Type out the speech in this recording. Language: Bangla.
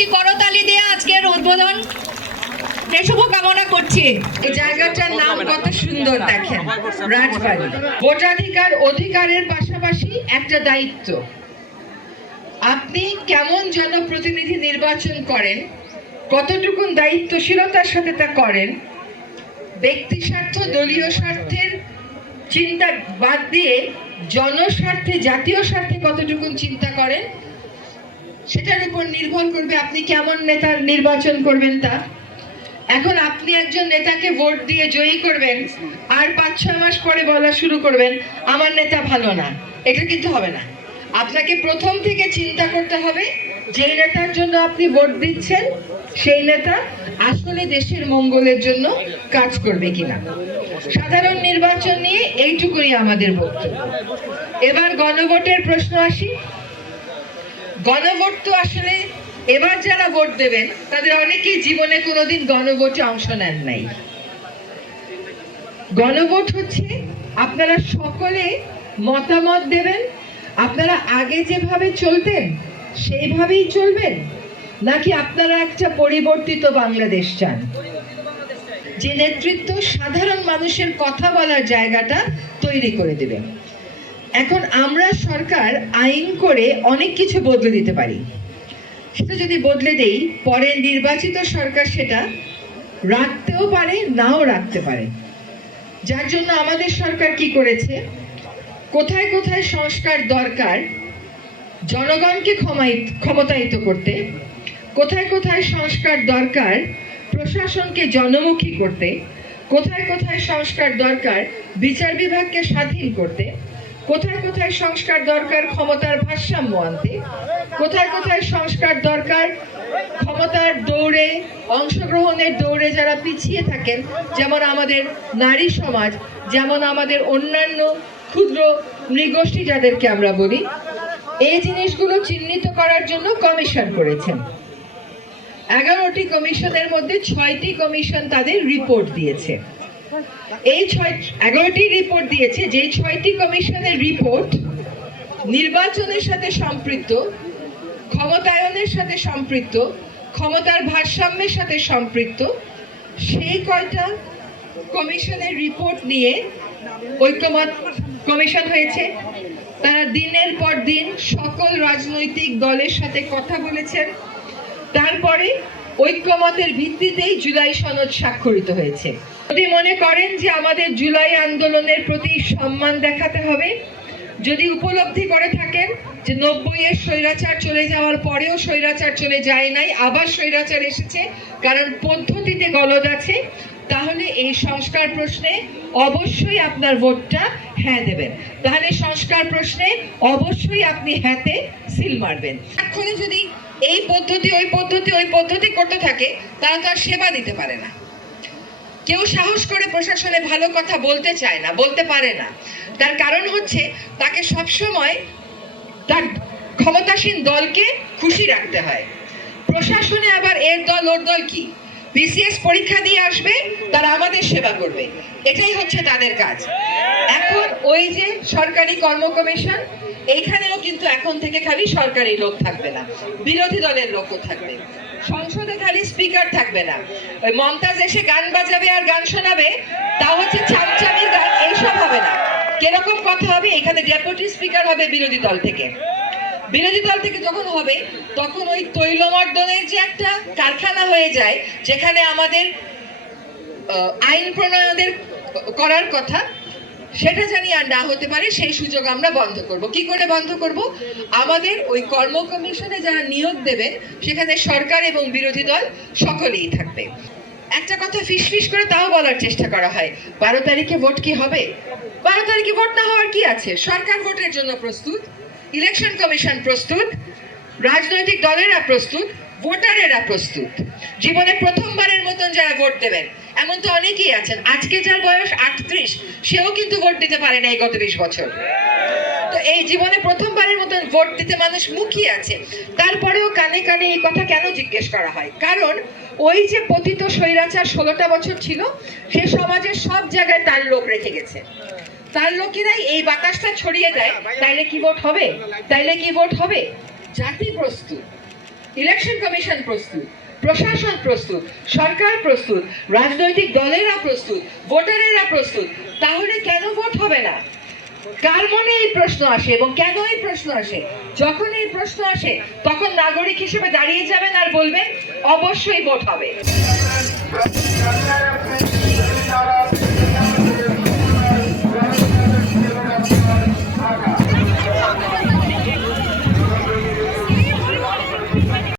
একটি করতালি দিয়ে আজকের উদ্বোধন শুভকামনা করছি। এই জায়গাটার নাম কত সুন্দর দেখেন, রাজবাড়ি। ভোটাধিকার অধিকারের পাশাপাশি একটা দায়িত্ব। আপনি কেমন জনপ্রতিনিধি নির্বাচন করেন, কতটুকুন দায়িত্বশীলতার সাথে তা করেন, ব্যক্তি স্বার্থ দলীয় স্বার্থের চিন্তা বাদ দিয়ে জনস্বার্থে জাতীয় স্বার্থে কতটুকুন চিন্তা করেন, সেটার উপর নির্ভর করবে আপনি কেমন নেতার নির্বাচন করবেন তা। এখন আপনি একজন নেতাকে ভোট দিয়ে জয়ী করবেন, আর 5-6 মাস পরে বলা শুরু করবেন আমার নেতা ভালো না, এটা কিন্তু হবে না। আপনাকে প্রথম থেকে চিন্তা করতে হবে যে নেতার জন্য আপনি ভোট দিচ্ছেন সেই নেতা আসলে দেশের মঙ্গলের জন্য কাজ করবে কিনা। সাধারণ নির্বাচন নিয়ে এইটুকুই আমাদের বক্তব্য। এবার গণভোটের প্রশ্ন আসি। গণভোট তো আসলে এবার যারা ভোট দেবেন তাদের অনেকেই জীবনে কোনোদিন গণভোটে অংশ নেন নাই। গণভোট হচ্ছে আপনারা সকলে মতামত দেবেন, আপনারা আগে যেভাবে চলতেন সেইভাবেই চলবেন, নাকি আপনারা একটা পরিবর্তিত বাংলাদেশ চান, যে নেতৃত্ব সাধারণ মানুষের কথা বলার জায়গাটা তৈরি করে দেবে। এখন আমরা সরকার আইন করে অনেক কিছু বদলে দিতে পারি, সেটা যদি বদলে দেই পরে নির্বাচিত সরকার সেটা রাখতেও পারে নাও রাখতে পারে। যার জন্য আমাদের সরকার কি করেছে, কোথায় কোথায় সংস্কার দরকার জনগণকে ক্ষমতায়িত করতে, কোথায় কোথায় সংস্কার দরকার প্রশাসনকে জনমুখী করতে, কোথায় কোথায় সংস্কার দরকার বিচার বিভাগকে স্বাধীন করতে, কোথায় কোথায় সংস্কার দরকার ক্ষমতার ভারসাম্য আনতে, কোথায় কোথায় সংস্কার দরকার ক্ষমতার দৌড়ে অংশগ্রহণের দৌড়ে যারা পিছিয়ে থাকেন, যেমন আমাদের নারী সমাজ, যেমন আমাদের অন্যান্য ক্ষুদ্র নৃগোষ্ঠী যাদেরকে আমরা বলি, এই জিনিসগুলো চিহ্নিত করার জন্য কমিশন করেছেন। 11টি কমিশনের মধ্যে 6টি কমিশন তাদের রিপোর্ট দিয়েছে। এই 11টি রিপোর্ট দিয়েছে, যে 6টি কমিশনের রিপোর্ট নির্বাচনের সাথে সম্পৃক্ত, ক্ষমতায়নের সাথে সম্পৃক্ত, ক্ষমতার ভারসাম্যের সাথে সম্পৃক্ত। সেই কয়টা কমিশনের রিপোর্ট নিয়ে ঐক্যমত কমিশন হয়েছে। তারা দিনের পর দিন সকল রাজনৈতিক দলের সাথে কথা বলেছেন, তারপরে ঐক্যমতের ভিত্তিতেই জুলাই সনদ স্বাক্ষরিত হয়েছে। যদি মনে করেন যে আমাদের জুলাই আন্দোলনের প্রতি সম্মান দেখাতে হবে, যদি উপলব্ধি করে থাকেন যে 90-এর স্বৈরাচার চলে যাওয়ার পরেও স্বৈরাচার চলে যায় নাই, আবার স্বৈরাচার এসেছে, কারণ পদ্ধতিতে গলদ আছে, তাহলে এই সংস্কার প্রশ্নে অবশ্যই আপনার ভোটটা হ্যাঁ দেবেন। তাহলে সংস্কার প্রশ্নে অবশ্যই আপনি হ্যাঁতে সিল মারবেন। এখনই যদি এই পদ্ধতি ওই পদ্ধতি ওই পদ্ধতি করতে থাকে তারা তো আর সেবা দিতে পারে না। কেউ সাহস করে প্রশাসনে ভালো কথা বলতে চায় না, বলতে পারে না। তার কারণ হচ্ছে তাকে সবসময় তার ক্ষমতাসীন দলকে খুশি রাখতে হয়। প্রশাসনে আবার এর দল ওর দল কি, বিসিএস পরীক্ষা দিয়ে আসবে, তারা আমাদের সেবা করবে, এটাই হচ্ছে তাদের কাজ। এখন ওই যে সরকারি কর্ম কমিশন, এইখানেও কিন্তু এখন থেকে খালি সরকারি লোক থাকবে না, বিরোধী দলের লোকও থাকবে। সংসদে খালি স্পিকার থাকবে না, ওই মমতাজ এসে গান বাজাবে আর গান শোনাবে, তা হচ্ছে চামচামির গান, এইসব হবে না। কিরকম কথা হবে, এখানে ডেপুটি স্পিকার হবে বিরোধী দল থেকে। বিরোধী দল থেকে যখন হবে তখন ওই তৈলমর্দনের যে একটা কারখানা হয়ে যায়, যেখানে আমাদের আইন প্রণয়নের করার কথা, সেটা জানি আর না হতে পারে, সেই সুযোগ আমরা বন্ধ করব। কি করে বন্ধ করব? আমাদের ওই কর্ম কমিশনে যারা নিয়োগ দেবেন সেখানে সরকার এবং বিরোধী দল সকলেই থাকবে। একটা কথা ফিসফিস করে তাও বলার চেষ্টা করা হয়, 12 তারিখে ভোট কি হবে? 12 তারিখে ভোট না হওয়ার কি আছে? সরকার ভোটের জন্য প্রস্তুত, ইলেকশন কমিশন প্রস্তুত, রাজনৈতিক দলেরা প্রস্তুত, ভোটারেরা প্রস্তুত। জীবনে প্রথমবারের মতন যারা ভোট দেবেন, এমন তো অনেকেই আছেন, আজকে যার বয়স 38 সেও কিন্তু ভোট দিতে পারে না এই গত 20 বছর। তো এই জীবনে প্রথমবারের মতন ভোট দিতে মানুষ মুখিয়ে আছে। তারপরেও কানে কানে এই কথা কেন জিজ্ঞেস করা হয়? কারণ ওই যে পতিত স্বৈরাচার 16টা বছর ছিল, সে সমাজের সব জায়গায় তার লোক রেখে গেছে। তার লোকেরাই এই বাতাসটা ছড়িয়ে দেয়, তাইলে কি ভোট হবে? তাইলে কি ভোট হবে? জাতি প্রস্তুত, ইলেকশন কমিশন প্রস্তুত, প্রশাসন প্রস্তুত, সরকার প্রস্তুত, রাজনৈতিক দলেরা প্রস্তুত, ভোটারেরা প্রস্তুত, তাহলে কেন ভোট হবে না? কার মনে এই প্রশ্ন আসে এবং কেন এই প্রশ্ন আসে? যখন এই প্রশ্ন আসে তখন নাগরিক হিসেবে দাঁড়িয়ে যাবেন আর বলবেন অবশ্যই ভোট হবে।